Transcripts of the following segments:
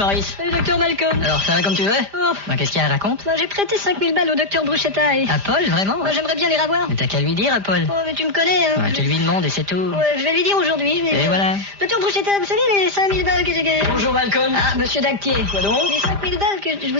Maurice. Salut, docteur Malcolm. Alors, ça va comme tu veux? Oh. Ben, qu'est-ce qu'il y a, raconte? J'ai prêté 5000 balles au docteur Bruschetta et... À Paul, vraiment? J'aimerais bien les revoir. Mais t'as qu'à lui dire, à Paul. Oh, mais tu me connais, hein. Ouais, tu lui demandes et c'est tout. Je vais lui dire aujourd'hui. Et voilà. Docteur Bruschetta, vous savez les 5000 balles que j'ai gagnées? Bonjour, Malcolm. Ah, monsieur Dactier. Quoi donc? Les 5000 balles que je vous...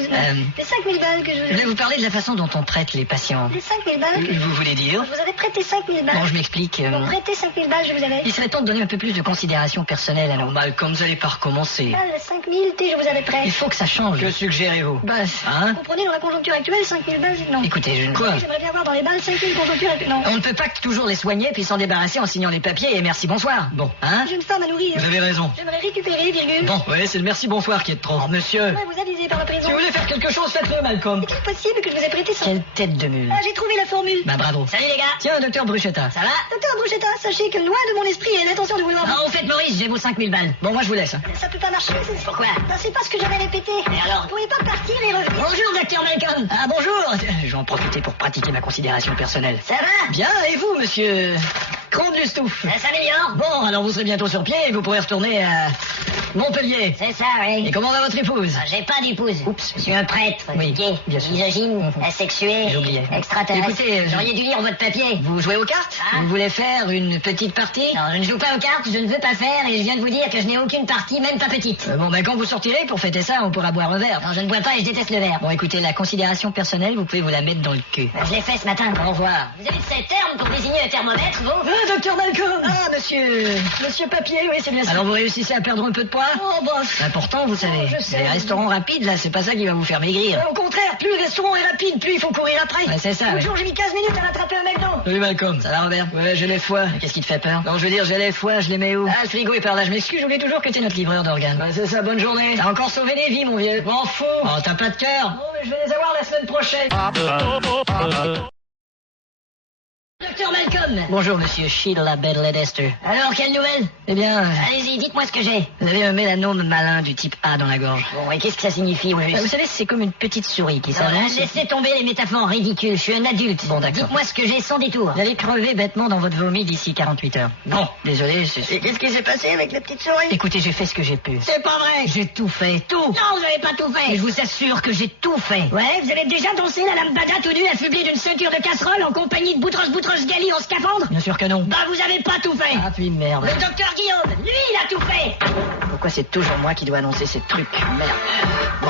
Les 5000 balles que je Je vous... voulais vous parler de la façon dont on traite les patients. Les 5000 balles que... Vous voulez dire? Je vous avais prêté 5000 balles. Bon, je m'explique. Pour prêter 5000 balles, je vous avais... Il serait temps de donner un peu plus de considération personnelle à nos... Malcolm, vous allez pas recommencer. Ah, les 5000, je vous avais prêté. Il faut que ça change. Que suggérez-vous? Bah, hein? Vous comprenez, dans la conjoncture actuelle, 5000 balles, non. Écoutez, Quoi? J'aimerais bien voir dans les balles 5000 conjoncture actuelle, non. On ne peut pas toujours les soigner puis s'en débarrasser en signant les papiers et merci, bonsoir. Bon, hein? J'ai une femme à nourrir. Vous avez raison. J'aimerais récupérer, virgule. Bon. Ouais, c'est le merci bonsoir qui est de trop. Monsieur, Ouais, vous avisez par la prison. si vous voulez faire quelque chose, faites-le, Malcolm. Est-il possible que je vous ai prêté ça? Quelle tête de mule. Ah, j'ai trouvé la formule. Bah, bravo. Salut les gars. Tiens, docteur Bruschetta. Ça va? Docteur Bruschetta, sachez que loin de mon esprit et l'intention de vouloir... Ah, au fait, Maurice, j'ai vos 5000 balles. Bon, moi, je vous laisse. Ça peut pas marcher, c'est... Pourquoi? Ben, c'est pas ce que j'avais répété. Et alors? Vous pourriez pas partir et revenir? Bonjour, docteur Malcolm. Ah, bonjour. Je vais en profiter pour pratiquer ma considération personnelle. Ça va? Bien, et vous, monsieur Crondelustouf? Ça s'améliore? Bon, alors vous serez bientôt sur pied et vous pourrez retourner à Montpellier. C'est ça, oui. Et comment va votre épouse? J'ai pas d'épouse. Oups. Je suis un prêtre, Oui, gay, bien sûr. misogyne, asexué, J'oubliais. extraterrestre. Écoutez, J'aurais dû lire votre papier. Vous jouez aux cartes? Ah. Vous voulez faire une petite partie? Non, je ne joue pas aux cartes, je ne veux pas faire et je viens de vous dire que je n'ai aucune partie, même pas petite. Bon, ben quand vous sortirez pour fêter ça, on pourra boire un verre. Non, je ne bois pas et je déteste le verre. Bon, écoutez, la considération personnelle, vous pouvez vous la mettre dans le cul. Je l'ai fait ce matin. Au revoir. Vous avez de ces termes pour désigner un thermomètre, vous? Ah, docteur Malcolm! Ah, monsieur Papier, oui, c'est bien ça. Alors vous réussissez à perdre un peu de poids? Oh, bon. C'est important, vous savez. Je sais. Les restaurants rapides, là, c'est pas ça qui va vous faire maigrir. Au contraire, plus le restaurant est rapide, plus il faut courir après. Ouais, c'est ça. L'autre Ouais. jour, j'ai mis 15 minutes à rattraper un McDo. Salut, Malcolm. Ça va, Robert? Ouais, j'ai les foies. Qu'est-ce qui te fait peur? Non, je veux dire, j'ai les foies, je les mets où? Ah, le frigo est par là. Je m'excuse, j'oublie toujours que t'es notre livreur d'organes. Ouais, c'est ça, bonne journée. T'as encore sauvé des vies, mon vieux. M'en fous. Oh, t'as pas de cœur. Bon, mais je vais les avoir la semaine prochaine. Docteur Malcolm. Bonjour, monsieur Sheila Bedledester. Alors, quelle nouvelle? Eh bien, Allez-y, dites-moi ce que j'ai. vous avez un mélanome malin du type A dans la gorge. Bon, et qu'est-ce que ça signifie, au juste? Vous savez, c'est comme une petite souris qui s'avance. Laissez tomber les métaphores ridicules, je suis un adulte. Bon, d'accord. Dites-moi ce que j'ai sans détour. Vous allez crever bêtement dans votre vomi d'ici 48 heures. Bon, désolé, Et qu'est-ce qui s'est passé avec la petite souris? Écoutez, j'ai fait ce que j'ai pu. C'est pas vrai. J'ai tout fait, tout. Non, vous n'avez pas tout fait. Et je vous assure que j'ai tout fait. Ouais, vous avez déjà dansé la lambada tout nu affublé d'une ceinture de casserole en compagnie de Boutros Gali en scaphandre? Bien sûr que non. Bah, vous avez pas tout fait. Ah, puis merde. Le docteur Guillaume, lui, il a tout fait. Pourquoi c'est toujours moi qui dois annoncer ces trucs? Merde. Bon.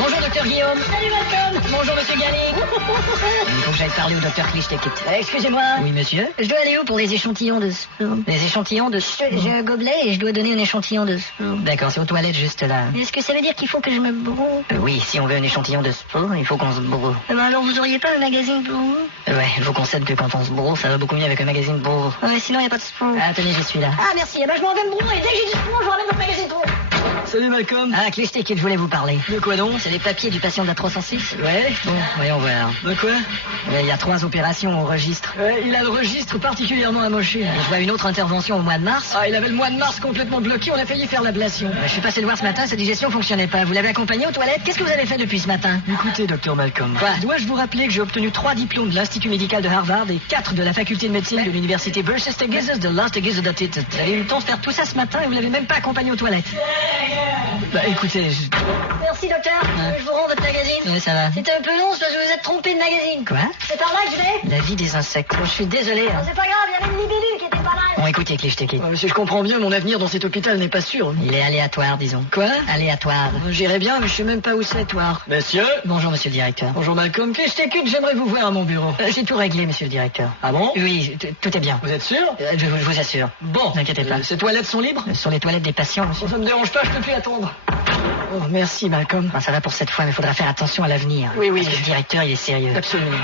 Bonjour, docteur Guillaume. Salut, Malcolm. Bonjour, monsieur Galli. Il faut que j'aille parler au docteur Klichtekit. Excusez-moi. Oui, monsieur? Je dois aller où pour les échantillons de sperme? Les échantillons de... J'ai un gobelet et je dois donner un échantillon de sperme. D'accord, c'est aux toilettes juste là. Est-ce que ça veut dire qu'il faut que je me broue? Oui, si on veut un échantillon de sport, il faut qu'on se broue. Ben alors, vous auriez pas un magazine pour vous? Ouais, je vous concède que quand on se broue, ça va beaucoup mieux avec un magazine broue. Ouais, sinon, il n'y a pas de sport. Ah, tenez, j'y suis là. Ah, merci. Eh ben, je m'en vais me brouer. Dès que j'ai du sport, je ramène votre magazine pour vous. Salut, Malcolm. Ah, Klichtekit, je voulais vous parler. De quoi donc? C'est les papiers du patient de la 306? Ouais. Bon, voyons voir. De quoi? Il y a 3 opérations au registre. Ouais, il a le registre particulièrement amoché. Et je vois une autre intervention au mois de mars. Ah, il avait le mois de mars complètement bloqué, on a failli faire l'ablation. Je suis passé le voir ce matin, sa digestion fonctionnait pas. Vous l'avez accompagné aux toilettes? Qu'est-ce que vous avez fait depuis ce matin? Écoutez, docteur Malcolm. Quoi? Dois-je vous rappeler que j'ai obtenu 3 diplômes de l'Institut médical de Harvard et 4 de la faculté de médecine de l'université Berchtesgaden de l'Artegesedatit. Vous avez eu le temps de faire tout ça ce matin et vous l'avez même pas accompagné aux toilettes. Bah, écoutez, Merci, docteur. Je vous rends votre magazine. Oui, ça va. C'était un peu long, c'est parce que vous êtes trompé de magazine. Quoi? C'est par là que je vais? La vie des insectes. Oh, je suis désolé. Non, c'est pas grave, il y avait une libellule qui était pas mal. Bon, écoutez, Klichtekit. Ah, monsieur, je comprends bien, mon avenir dans cet hôpital n'est pas sûr. Il est aléatoire, disons. Quoi? Aléatoire. J'irai bien, mais je sais même pas où c'est, toi. Monsieur? Bonjour, monsieur le directeur. Bonjour, Malcolm. Que je t'écoute, j'aimerais vous voir à mon bureau. J'ai tout réglé, monsieur le directeur. Ah bon? Oui, tout est bien. Vous êtes sûr? Je vous assure. Bon. N'inquiétez pas. Ces toilettes sont libres? Sur les toilettes des patients, monsieur. Ça me dérange pas, je peux plus attendre. Oh, merci, Malcolm. Ah, ça va pour cette fois, mais il faudra faire attention à l'avenir. Oui, oui. Parce que le directeur, il est sérieux. Absolument.